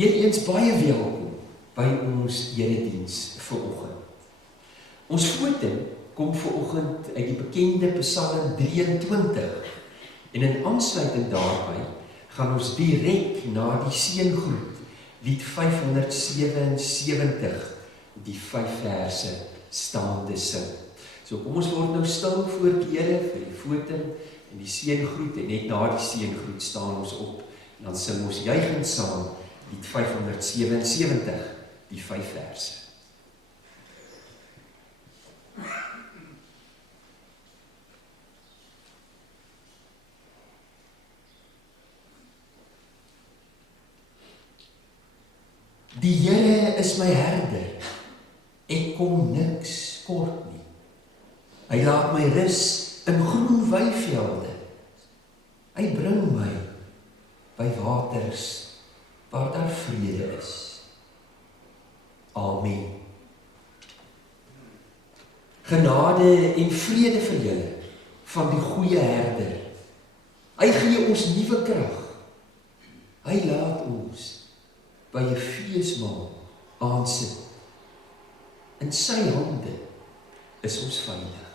Weereens baie welkom by ons erediens vanoggend. Ons foto kom vanoggend uit die bekende Psalm 23 en in aansluiting daarby gaan ons direk na die seëngroet, lied 577, die 5 verse staande sing. So kom ons word nou stil voor die Here vir die foto en die seëngroet en net na die seëngroet staan ons op en dan sing ons juigend saam lied 577, die 5 verse. Die Here is my herder, ek kom niks kort nie. Hy laat my rus in groen weivelde. Hy bring my by waters waar daar vrede is. Amen. Genade en vrede vir julle van die goeie herder. Hy gee ons nuwe krag. Hy laat ons by 'n feesmaal aansit. In sy hande is ons veilig.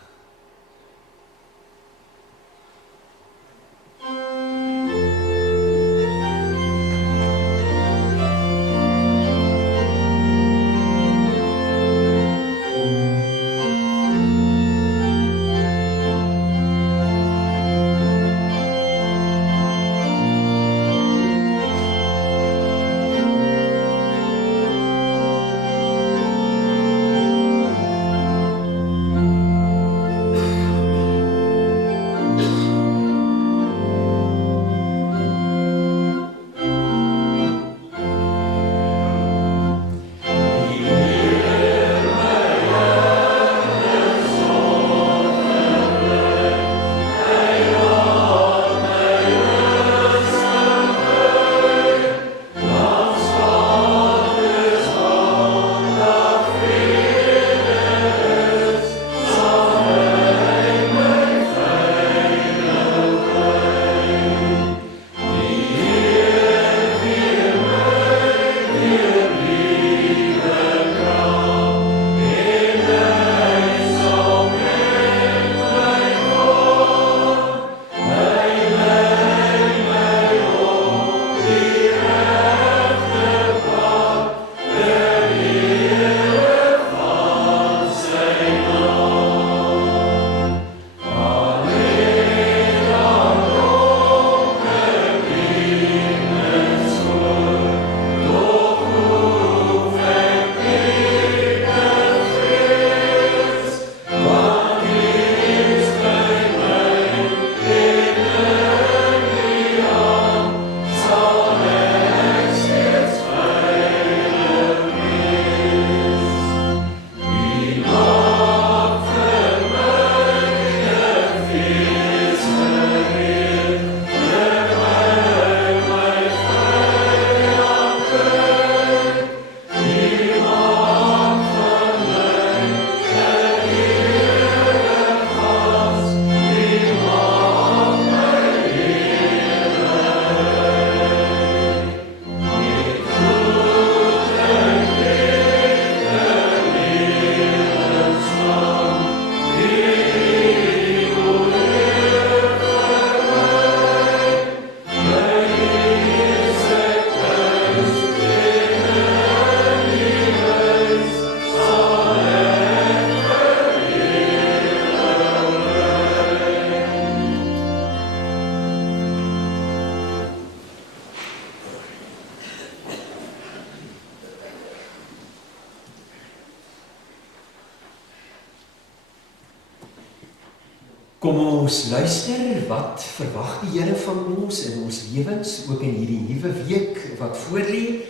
Kom ons luister, wat verwag die Here van ons in ons lewens, ook in hierdie nuwe week wat voorlê.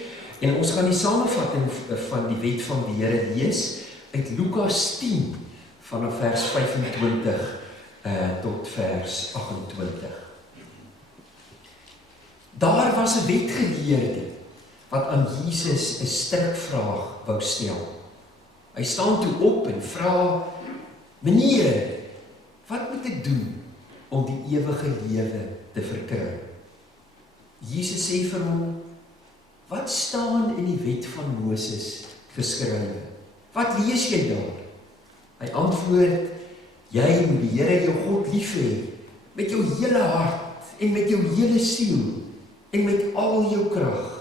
En ons gaan die samevatting van die wet van die Here lees uit Lukas 10 vanaf vers 25 tot vers 28. Daar was 'n wetgeleerde wat aan Jesus 'n strikvraag wou stel. Hy staan toe op en vra: "Meneer, wat moet ek doen om die ewige lewe te verkry?" Jesus sê vir hom: wat staan in die wet van Moses geskrywe? Wat lees jy daar? Hy antwoord, jy moet die Here jou God lief hê, met jou hele hart, en met jou hele siel, en met al jou krag,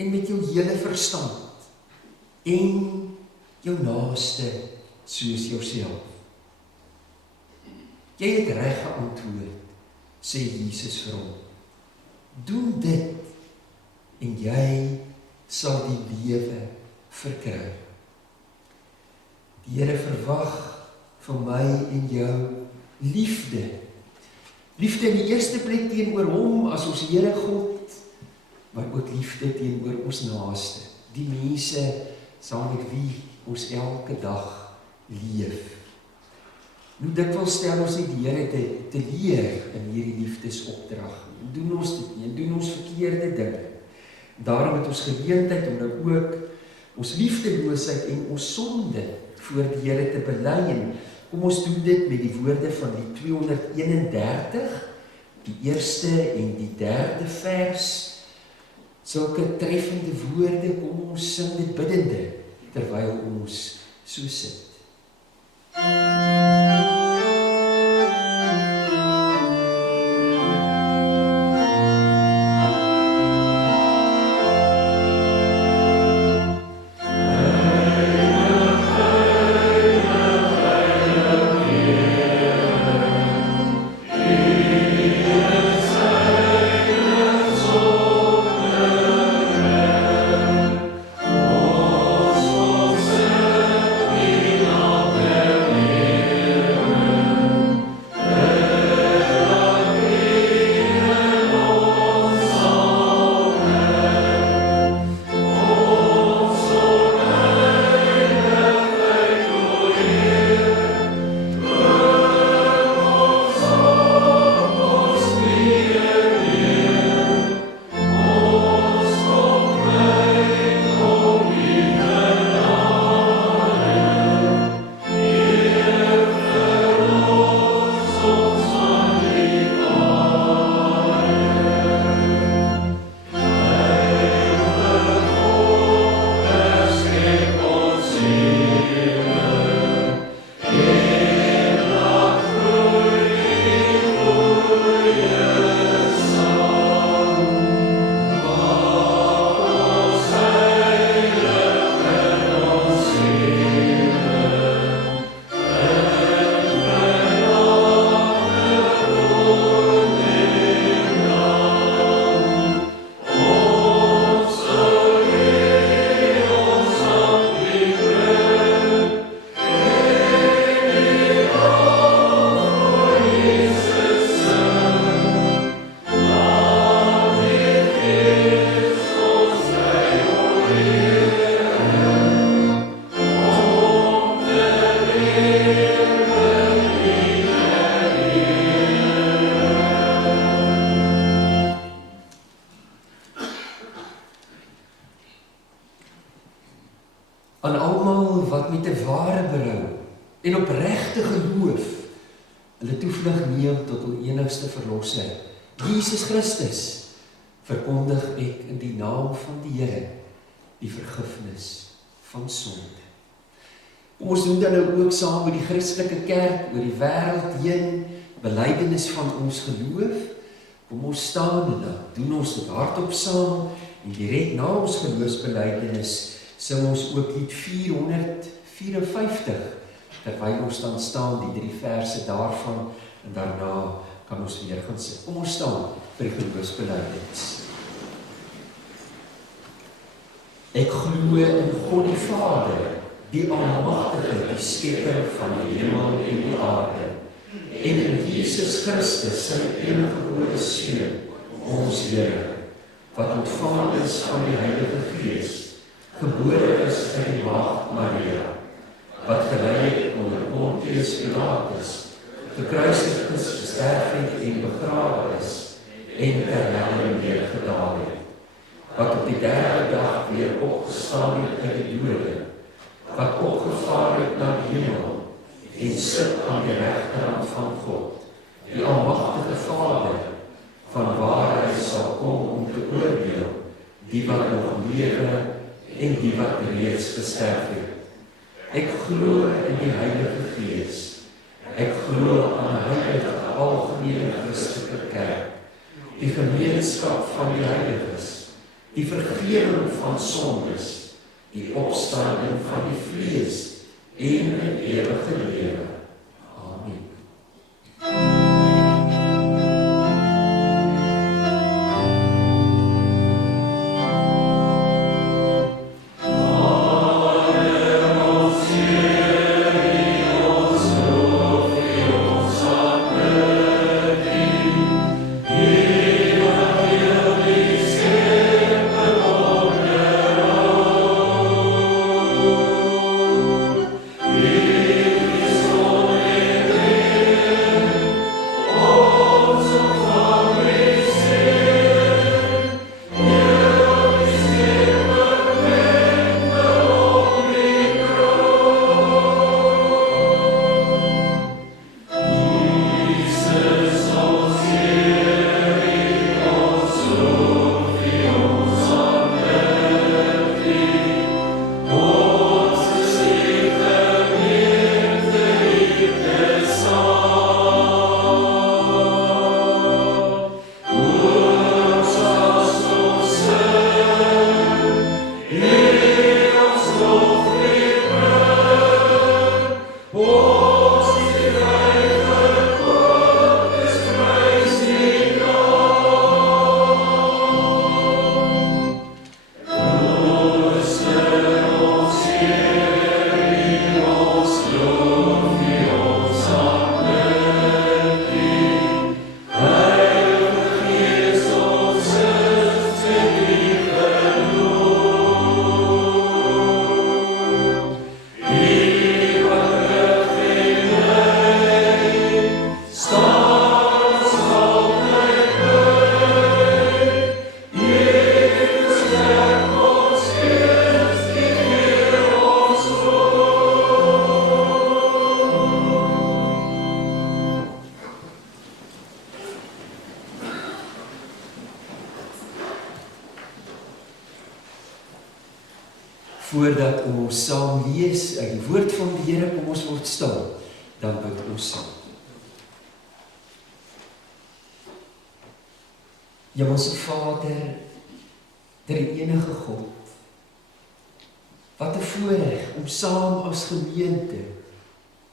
en met jou hele verstand, en jou naaste soos jouself. Jy het reg geantwoord, sê Jesus vir hom. Doen dit, en jy sal die lewe verkry. Die Here verwag van my en jou liefde. Liefde in die eerste plek teenoor hom as ons Here God, maar ook liefde teenoor ons naaste, die mense saam met wie ons elke dag leef. Nou dikwels stel ons nie die Here te leer in hierdie liefdesopdrag. Doen ons dit nie, doen ons verkeerde dinge. Daarom het ons geleentheid om nou ook ons liefdeloosheid en ons sonde voor die Here te bely. En kom ons doen dit met die woorde van die 231, die eerste en die derde vers. Sulke treffende woorde, kom ons sing dit biddende, terwyl ons so sit. Aan almal wat met 'n ware berou en opregte geloof hulle toevlug neem tot hul enigste verlosser, Jesus Christus, verkondig ek in die naam van die Here die vergifnis van sonde. Kom ons doen dan nou ook saam met die Christelike kerk oor die wêreld heen belydenis van ons geloof. Kom ons staan en dan doen ons dit hardop saam en direk na ons geloofsbelydenis sing ons ook lied 454, terwyl ons dan staan, die 3 verse daarvan, en daarna kan ons weer gaan sing. Kom ons staan vir die geloofsbelydenis. Ek glo in God die Vader, die Almagtige, die Skepper van die hemel en die aarde, en in Jesus Christus, sy eniggebore Seun, ons Here, wat ontvang is van die Heilige Gees, gebore is uit die Maagd Maria, wat gelei het onder Pontius Pilatus, gekruisig is, gesterf het en begrawe is, en ter helle neergedaal het, wat op die 3de dag weer opgestaan het uit die dode, wat opgevaar het na die hemel, en sit aan die regterhand van God, die Almagtige Vader, van waar hy sal kom om te oordeel die wat nog lewe en die wat reeds gesterf het. Ek glo in die Heilige Gees. Ek glo aan die heilige algemene Christelike kerk, die gemeenskap van die heiliges, die vergifnis van sondes, die opstanding van die vlees en 'n ewige lewe. Amen. Voordat ons saam lees uit die woord van die Here, kom ons word stil, dan bid ons saam. Hemelse Vader, die enige God, wat 'n voorreg om saam as gemeente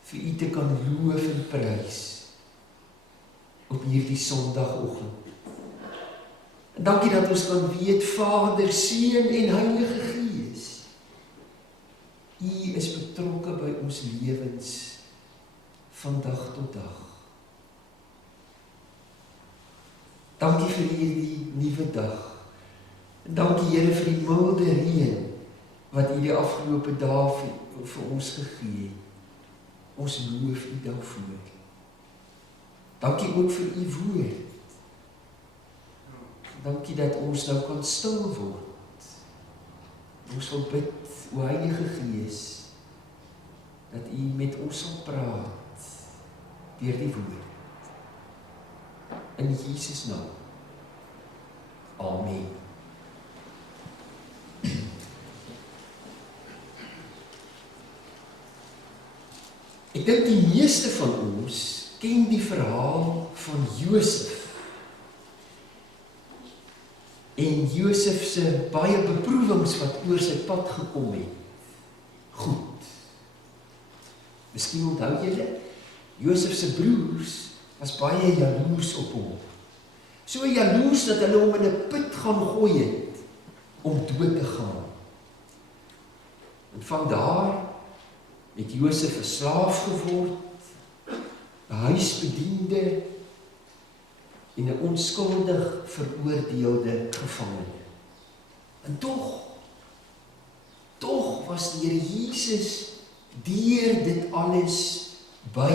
vir U te kan loof en prys op hierdie Sondagoggend. En dankie dat ons kan weet, Vader, Seun en Heilige Gees, U is betrokke by ons lewens van dag tot dag. Dankie vir hierdie nuwe dag. En dankie Here vir die milde reën wat U die afgelope dae vir ons gegee het. Ons loof U daarvoor. Dankie ook vir U woord. Dankie dat ons nou kan stil word. Ons wil bid, o Heilige Gees, dat U met ons sal praat deur die woord. In Jesus naam. Amen. Ek dink die meeste van ons ken die verhaal van Josef. En Josef se baie beproewings wat oor sy pad gekom het. Goed. Miskien onthou julle, Josef se broers was baie jaloers op hom. So jaloers dat hulle hom in 'n put gaan gooi het om dood te gaan. En van daar het Josef 'n slaaf geword, 'n huisbediende en 'n onskuldig veroordeelde gevangene. En tog was die Here Jesus deur dit alles by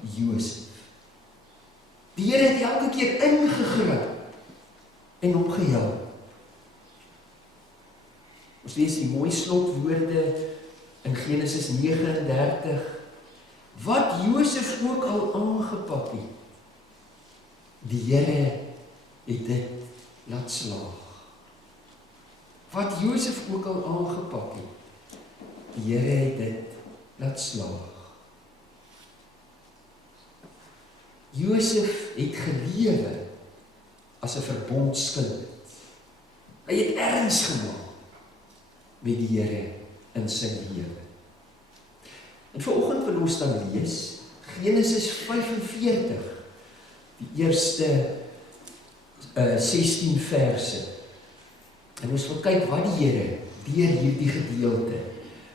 Josef. Die Here het elke keer ingegryp en hom gehelp. Ons lees die mooi slotwoorde in Genesis 39, wat Josef ook al aangepak het. Die Here het dit laat slaag. wat Josef ook al aangepak het, die Here het dit laat slaag. Josef het gelewe as 'n verbondskind. Hy het erns gemaak met die Here in sy lewe. En vanoggend wil ons dan lees Genesis 45, die eerste 16 verse. En ons wil kyk wat die Here deur hierdie gedeelte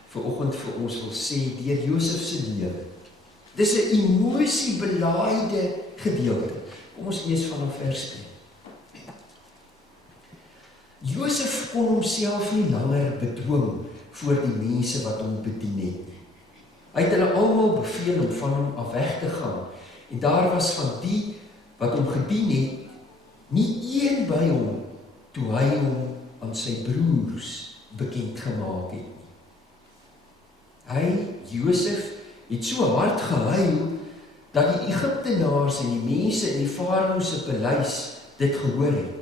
vanoggend vir ons wil sê deur Josef se lewe. Dis 'n emosiebelaaide gedeelte. Kom ons lees vanaf vers 1. Josef kon homself nie langer bedwing voor die mense wat hom bedien het. Hy het hulle almal beveel om van hom af weg te gaan, en daar was van die wat hom gedien het, nie een by hom, toe hy hom aan sy broers bekend gemaak het. Hy, Josef, het so hard gehuil, dat die Egiptenaars en die mense in die Farao se paleis dit gehoor het.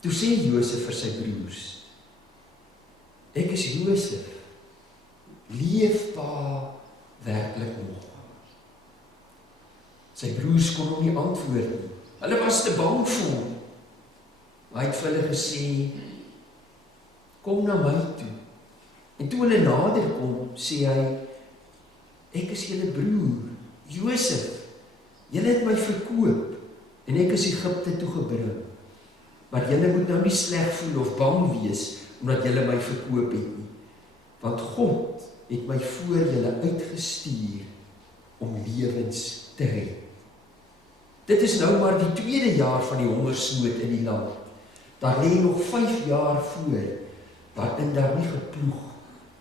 Toe sê Josef vir sy broers, ek is Josef, leef pa werklik nog? Sy broers kon hom nie antwoord nie. Hulle was te bang vir hom. Hy het vir hulle gesê, kom na my toe. En toe hulle nader kom, sê hy, ek is julle broer, Josef. Julle het my verkoop, en ek is Egipte toe gebring. Maar julle moet nou nie sleg voel of bang wees, omdat julle my verkoop het nie. Want God het my voor julle uitgestuur om lewens te red. Dit is nou maar die 2de jaar van die hongersnood in die land. Daar lê nog 5 jaar voor, waarin daar nie geploeg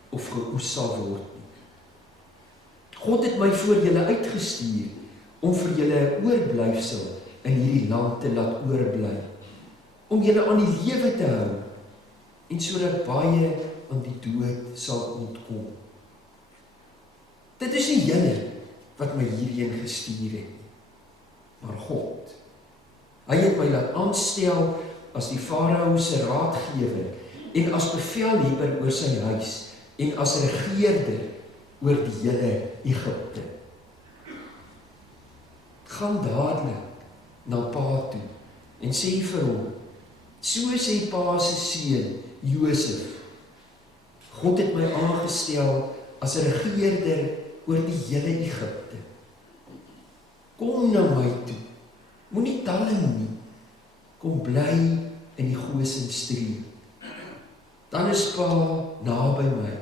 of geoes sal word nie. God het my voor julle uitgestuur, om vir julle 'n oorblyfsel in hierdie land te laat oorbly, om julle aan die lewe te hou, en sodat baie aan die dood sal ontkom. Dit is nie julle wat my hierheen gestuur het, maar God. Hy het my laat aanstel as die Farao se raadgewer en as bevelhebber oor sy huis en as regerder oor die hele Egipte. Gaan dadelik na pa toe en sê vir hom, so sê pa se seun Josef, God het my aangestel as regerder oor die hele Egipte. Kom na my toe, moenie talling nie, kom bly in die Gosensstreek. Dan is pa naby my,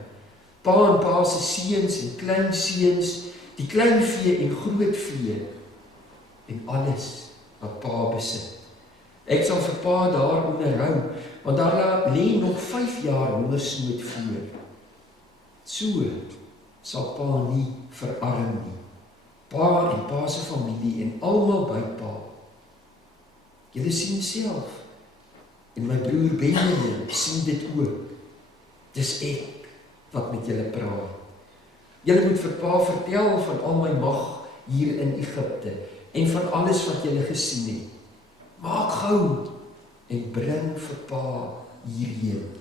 pa en pa se seuns en kleinseuns, die kleinvee en grootvee, en alles wat pa besit. Ek sal vir pa daar onderhou, want daar lê nog 5 jaar hongersnood voor. So sal pa nie verarm nie. Pa en pa se familie en almal by pa. Julle sien self, en my broer Benjamin sien dit ook. Dis ek wat met julle praat. Julle moet vir pa vertel van al my mag hier in Egipte en van alles wat julle gesien het. Maak gou en bring vir pa hierheen.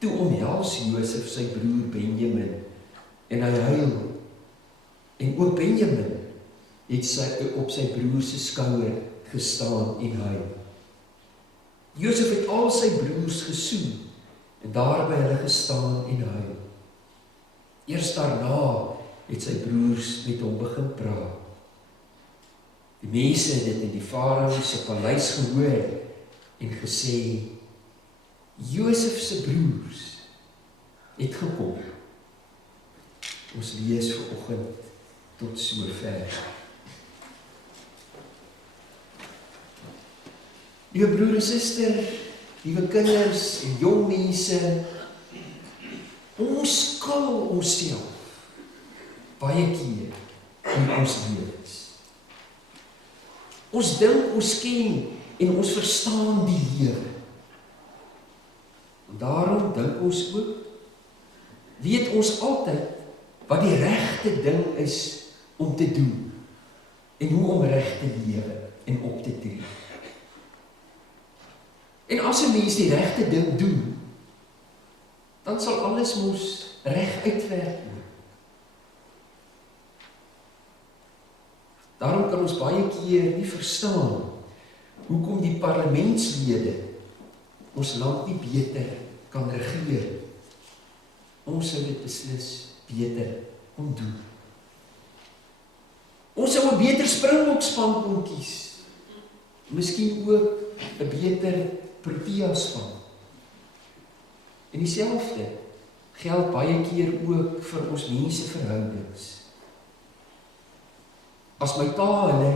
Toe omhels Josef sy broer Benjamin en hy huil. En ook Benjamin het op sy broer se skouer gestaan en huil. Josef het al sy broers gesoen en daar by hulle gestaan en huil. Eers daarna het sy broers met hom begin praat. Die mense het dit in die Farao se paleis gehoor en gesê, Josef se broers het gekom. Ons lees vanoggend tot sover. Liewe broer en suster, liewe kinders en jong mense, ons skil onsself baie keer in ons lewens. Ons dink ons ken en ons verstaan die lewe. En daarom dink ons ook, weet ons altyd wat die regte ding is om te doen en hoe om reg te lewe en op te tree. En as 'n mens die regte ding doen, dan sal alles mos reg uitwerk. Daarom kan ons baie keer nie verstaan hoekom die parlementslede ons land nie beter kan regeer. Ons sou dit beslis beter kon doen. Ons sou 'n beter Springbokspan kon kies. Miskien ook 'n beter Protea span. En dieselfde geld baie keer ook vir ons menseverhoudings. As my pa hulle,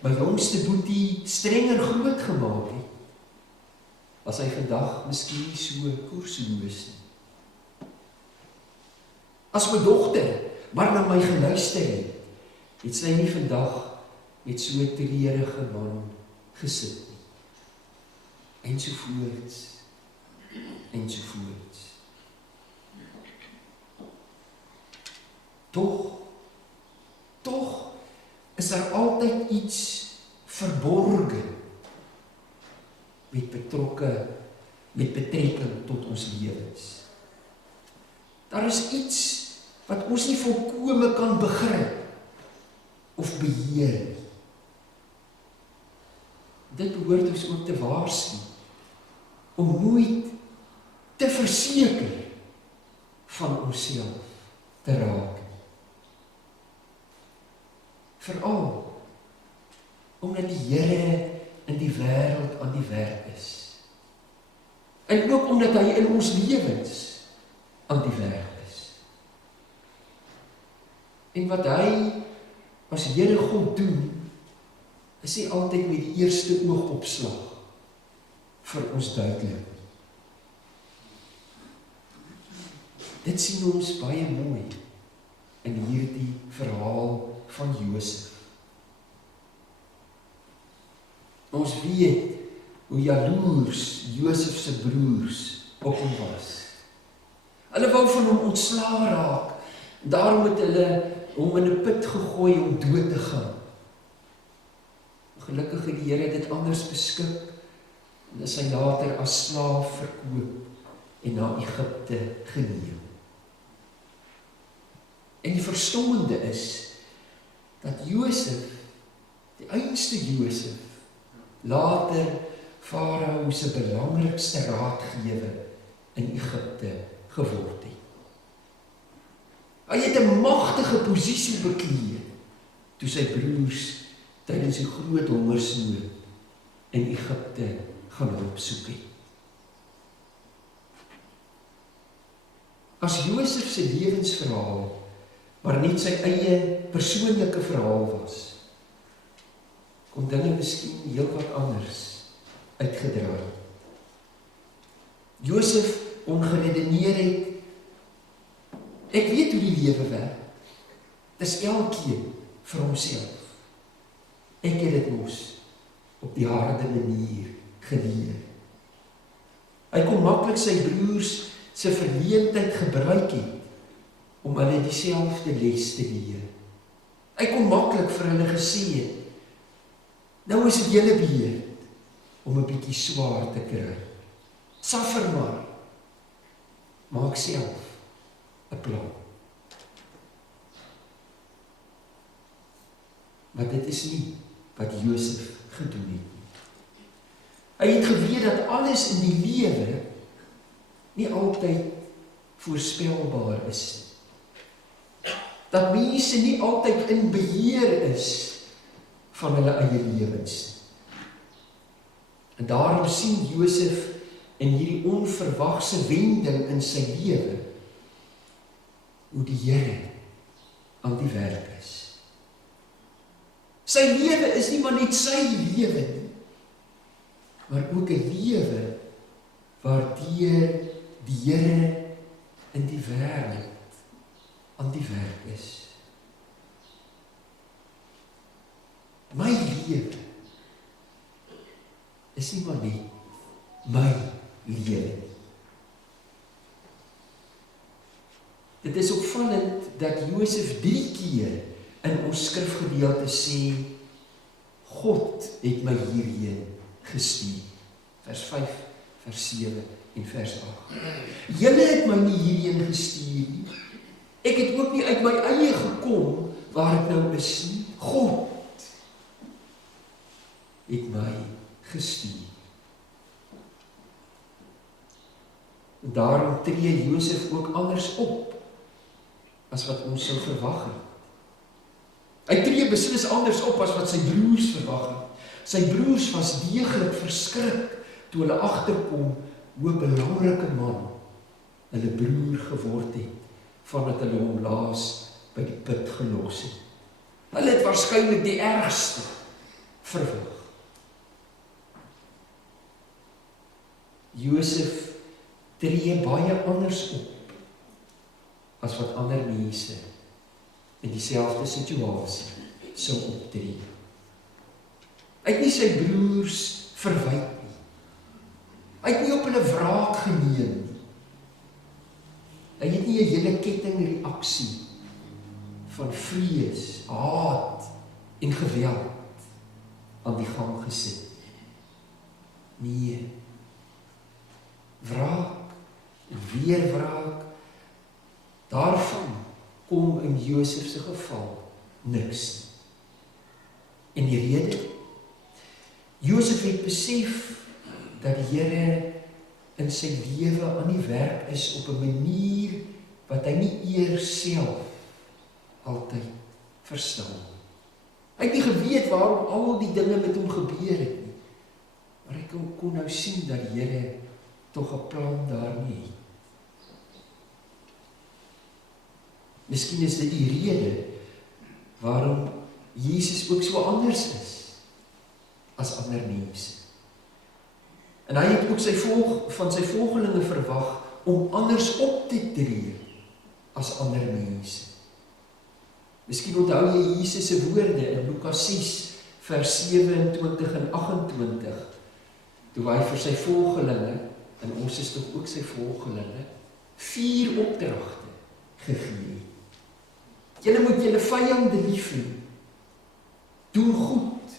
my jongste boetie, strenger groot gemaak het, was hy vandag miskien nie so koersloos nie. As my dogter maar na my geluister het, het sy nie vandag met so 'n treurige man gesit nie. Ensovoorts. Ensovoorts. Tog is daar altyd iets verborge met betrekking tot ons lewens. Daar is iets wat ons nie volkome kan begryp of beheer nie. Dit behoort ons ook te waarsku, om nooit te verseker van onsself te raak. Veral omdat die Here in die wêreld aan die werk is. En ook omdat hy in ons lewens aan die werk is. En wat hy as Here God doen, is nie altyd met die eerste oogopslag vir ons duidelik. Dit sien ons baie mooi in hierdie verhaal van Josef. Ons weet hoe jaloers Josef se broers op hom was. Hulle wou van hom ontslaa raak, daarom het hulle hom in 'n put gegooi om dood te gaan. Gelukkig het die Here dit anders beskik en is hy later as slaaf verkoop en na Egipte geneem. En die verstommende is dat Josef, die oudste Josef, later Farao se belangrikste raadgewer in Egipte geword het. Hy het 'n magtige posisie bekleed toe sy broers tydens die groot hongersnood in Egipte gaan hulp soek het. As Josef se lewensverhaal maar net sy eie persoonlike verhaal was, kon dinge miskien heel wat anders uitgedraai. Josef ongeredeneer het, ek weet hoe die lewe werk, dis elkeen vir homself. Ek het dit mos op die harde manier geleer. Hy kon maklik sy broers se verleentheid gebruik het om hulle dieselfde les te leer. Hy kon maklik vir hulle gesê het, nou is dit julle beurt om 'n bietjie swaar te kry. Suffer maar. Maak self 'n plan. Maar dit is nie wat Josef gedoen het. Hy het geweet dat alles in die lewe nie altyd voorspelbaar is. Dat mense nie altyd in beheer is van hulle eie lewens. En daarom sien Josef in hierdie onverwagse wending in sy lewe hoe die Here aan die werk is. Sy lewe is nie maar net sy lewe nie, maar ook 'n lewe waardeur die Here in die wêreld aan die werk is. My lewe is nie maar net my lewe. Dit is opvallend dat Josef 3 keer in ons skrifgedeelte sê, God het my hierheen gestuur. Vers 5 vers 7 en vers 8. Julle het my nie hierheen gestuur nie. Ek het ook nie uit my eie gekom waar ek nou is nie. God het my gestuur. En daarom tree Josef ook anders op as wat ons sou verwag het. Hy tree beslis anders op as wat sy broers verwag het. Sy broers was deeglik verskrik toe hulle agterkom hoe 'n belangrike man hulle broer geword het vandat hulle hom laas by die put gelos het. Hulle het waarskynlik die ergste verwag. Josef tree baie anders op as wat ander mense in dieselfde situasie sou optree. Hy het nie sy broers verwyk nie. Hy het nie op hulle wraak geneem nie. Hy het nie 'n hele kettingreaksie van vrees, haat en geweld aan die gang gesit. Nee. Wraak en weer wraak, daarvan kom in Josef se geval niks. En die rede? Josef het besef dat die Here in sy lewe aan die werk is op 'n manier wat hy nie eers self altyd verstaan. Hy het nie geweet waarom al die dinge met hom gebeur het nie, maar hy kon nou sien dat die Here tog 'n plan daarmee het. Miskien is dit die rede waarom Jesus ook so anders is as ander mense. En hy het ook van sy volgelinge verwag om anders op te tree as ander mense. Miskien onthou jy Jesus se woorde in Lukas 6 vers 27 en 28 toe hy vir sy volgelinge, en ons is tog ook sy volgelinge, 4 opdragte gegee. Julle moet julle vyande lief hê. Doen goed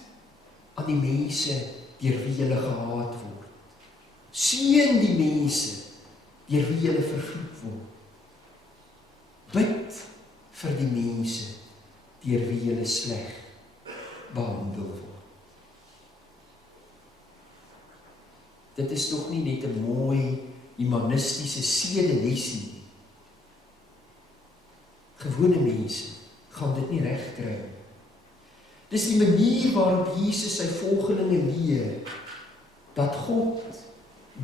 aan die mense deur wie julle gehaat word. Seën die mense deur wie julle vervloek word. Bid vir die mense deur wie julle sleg behandel word. Dit is tog nie net 'n mooi humanistiese sedelesie nie. Gewone mense gaan dit nie reg kry nie. Dis die manier waarop Jesus sy volgelinge leer dat God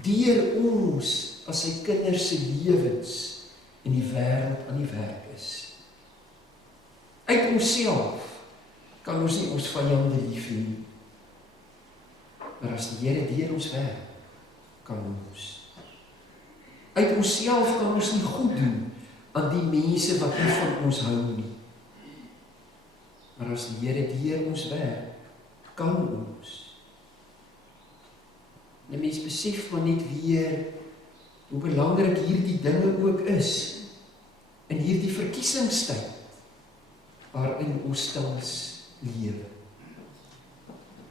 deur ons as sy kinders se lewens in die wêreld aan die werk is. Uit onsself kan ons nie ons vyande lief hê nie. Maar as die Here deur ons werk, kan ons. Uit onsself kan ons nie goed doen aan die mense wat nie van ons hou nie. Maar as die Here deur ons werk, kan ons. En mens besef maar net weer hoe belangrik hierdie dinge ook is in hierdie verkiesingstyd waarin ons tans lewe.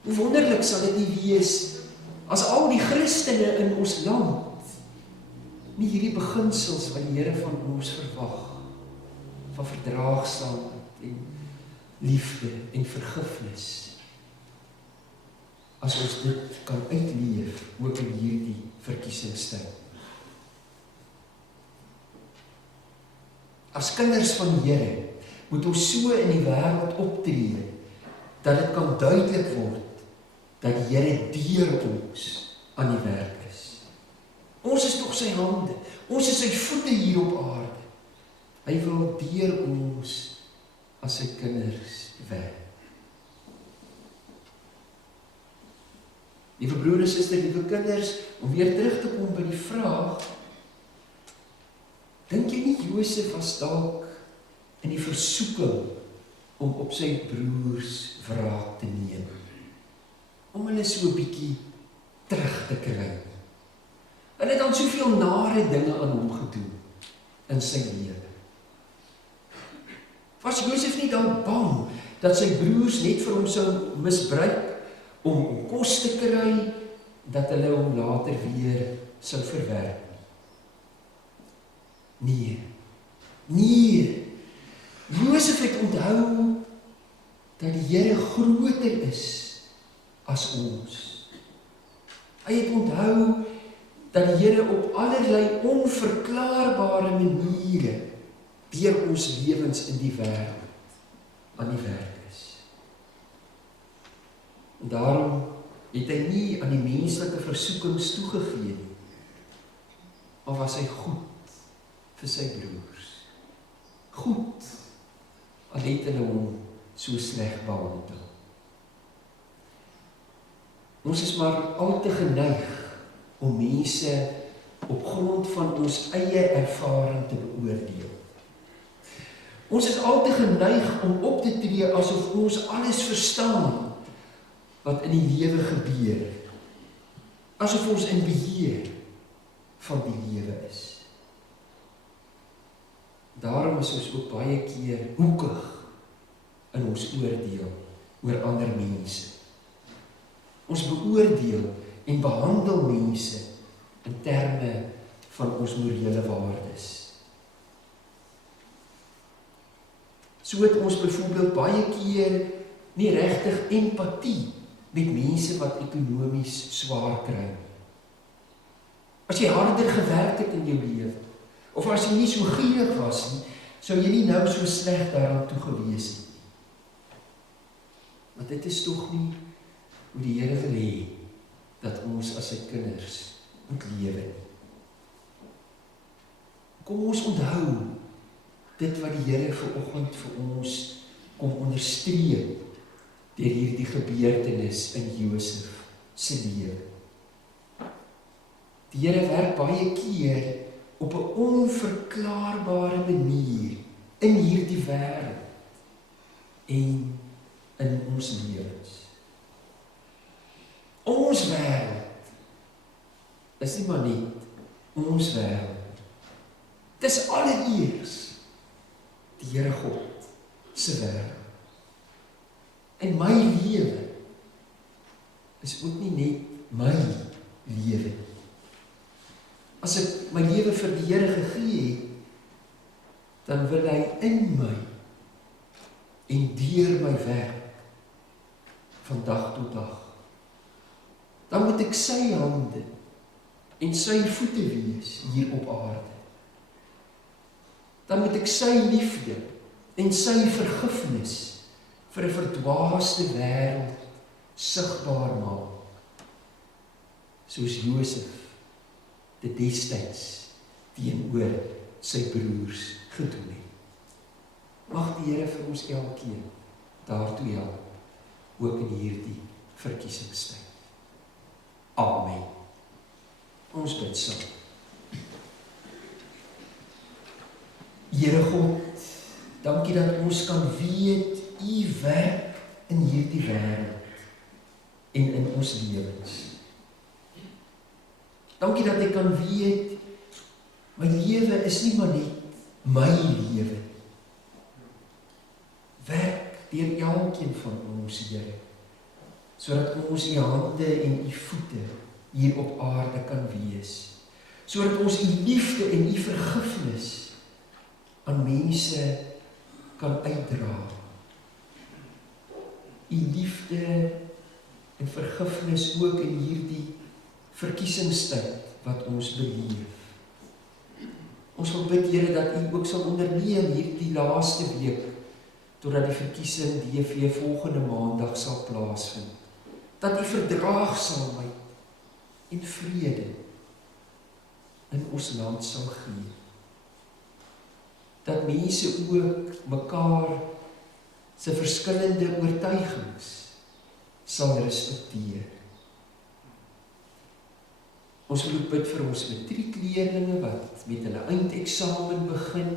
Hoe wonderlik sal dit nie wees as al die Christene in ons land nie hierdie beginsels wat die Here van ons verwag, van verdraagsaamheid en liefde en vergifnis, as ons dit kan uitleef ook in hierdie verkiesingstyd. As kinders van die Here moet ons so in die wêreld optree dat dit kan duidelik word dat die Here deur ons aan die werk is. Ons is tog sy hande, ons is sy voete hier op aarde. Hy wil deur ons as sy kinders werk. Liewe broers en susters, liewe kinders, om weer terug te kom by die vraag, dink jy nie Josef was dalk in die versoeking om op sy broers wraak te neem, om hulle so 'n bietjie terug te kry? Hulle het dan soveel nare dinge aan hom gedoen in sy lewe. Was Josef nie dan bang dat sy broers net vir hom sou misbruik om kos te kry, dat hulle hom later weer sou verwerp. Nee. Josef het onthou dat die Here groter is as ons. Hy het onthou dat die Here op allerlei onverklaarbare maniere deur ons lewens in die wêreld aan die werk is. En daarom het hy nie aan die menslike versoekings toegegee nie, maar was hy goed vir sy broers. Goed, al het hulle hom so sleg behandel. Ons is maar al te geneig om mense op grond van ons eie ervaring te beoordeel. Ons is al te geneig om op te tree asof ons alles verstaan wat in die lewe gebeur. Asof ons in beheer van die lewe is. Daarom is ons ook baie keer hoekig in ons oordeel oor ander mense. Ons beoordeel en behandel mense in terme van ons morele waardes. So het ons byvoorbeeld baie keer nie regtig empatie met mense wat ekonomies swaar kry. As jy harder gewerk het in jou lewe, of as jy nie so gierig was nie, sou jy nie nou so sleg daaraan toe gewees het nie. Maar dit is tog nie hoe die Here wil hê dat ons as sy kinders moet lewe nie. Kom ons onthou dit wat die Here vanoggend vir ons kom onderstreep deur hierdie gebeurtenis in Josef se lewe. Die Here werk baie keer op 'n onverklaarbare manier in hierdie wêreld en in ons lewens. Ons wêreld is nie maar net ons wêreld. Dit is allereers die Here God se wêreld. En my lewe is ook nie net my lewe nie. As ek my lewe vir die Here gegee het, dan wil hy in my en deur my werk van dag tot dag. Dan moet ek sy hande en sy voete wees hier op aarde. Dan moet ek sy liefde en sy vergifnis vir 'n verdwaasde wêreld sigbaar maak. Soos Josef dit destyds teenoor sy broers gedoen het. Mag die Here vir ons elkeen daartoe help, ook in hierdie verkiesingstyd. Amen. Ons bid saam. Here God, dankie dat ons kan weet U werk in hierdie wêreld en in ons lewens. Dankie dat ek kan weet my lewe is nie maar net my lewe. Werk deur elkeen van ons, Here, sodat ons U hande en U voete hier op aarde kan wees, sodat ons U liefde en U vergifnis aan mense kan uitdra. U liefde en vergifnis ook in hierdie verkiesingstyd wat ons beleef. Ons wil bid, Here, dat U ook sal onderneem hierdie laaste week, totdat die verkiesing DV volgende maandag sal plaasvind. Dat U verdraagsaamheid en vrede in ons land sal gee. Dat mense ook mekaar se verskillende oortuigings sal respekteer. Ons wil ook bid vir ons matriekleerlinge wat met hulle eindeksamen begin.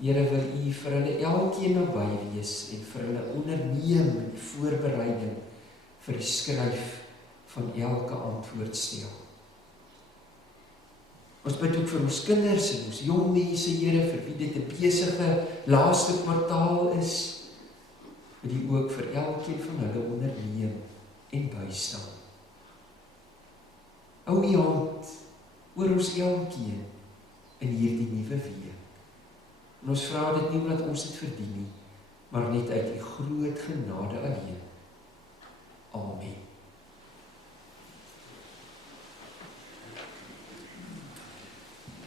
Here, wil U vir hulle elkeen naby wees en vir hulle onderneem in die voorbereiding vir die skryf van elke antwoordstel. Ons bid ook vir ons kinders en ons jong mense, Here, vir wie dit 'n besige laaste kwartaal is, wil U ook vir elkeen van hulle onderneem en bystaan. hou U hand oor ons elkeen in hierdie nuwe week. En ons vra dit nie omdat ons dit verdien nie, maar net uit U groot genade alleen. Amen.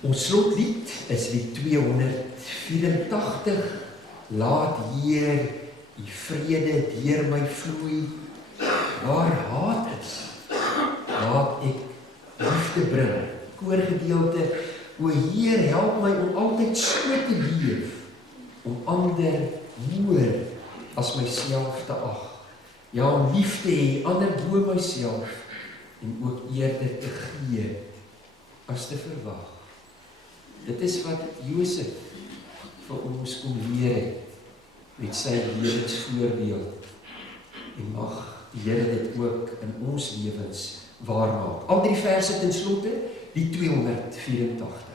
Ons slotlied is lied 284. Laat Heer U vrede deur my vloei. Waar haat is, laat ek liefde bring. Koorgedeelte, o Heer, help my om altyd so te leef, om ander hoër as myself te ag. Ja, om lief te hê, ander bo myself, en ook eerder te gee, as te verwag. Dit is wat Josef vir ons kom leer het, met sy lewensvoorbeeld, en mag die Here dit ook in ons lewens waarmaak. Al 3 verse ten slotte, die 284.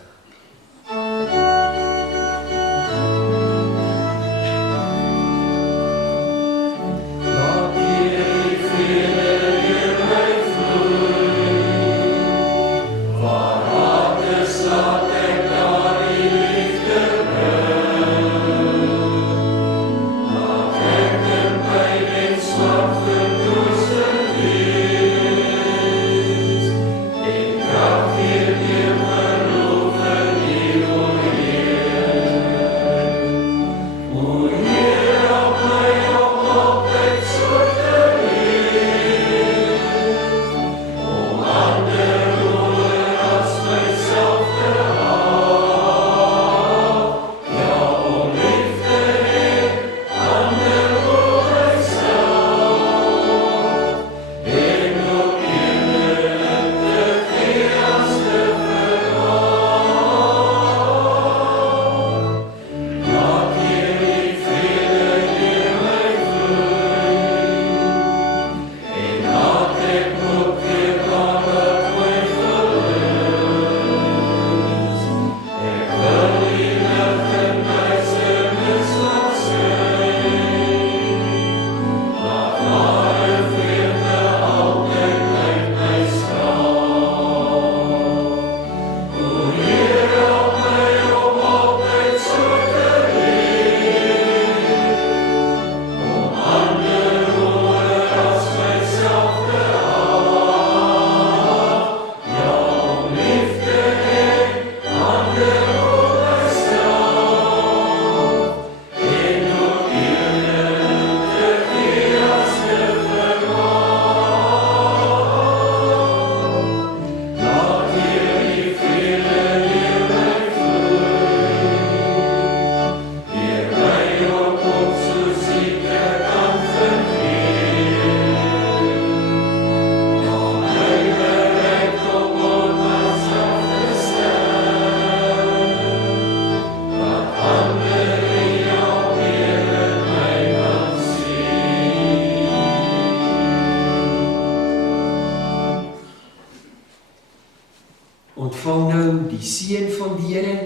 Ontvang nou die seën van die Here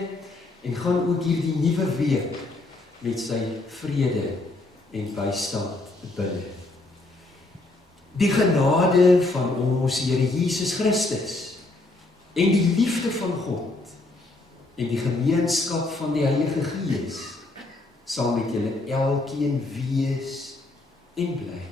en gaan ook hierdie nuwe week met sy vrede en bystand binne. Die genade van ons Here Jesus Christus en die liefde van God en die gemeenskap van die Heilige Gees sal met julle elkeen wees en bly.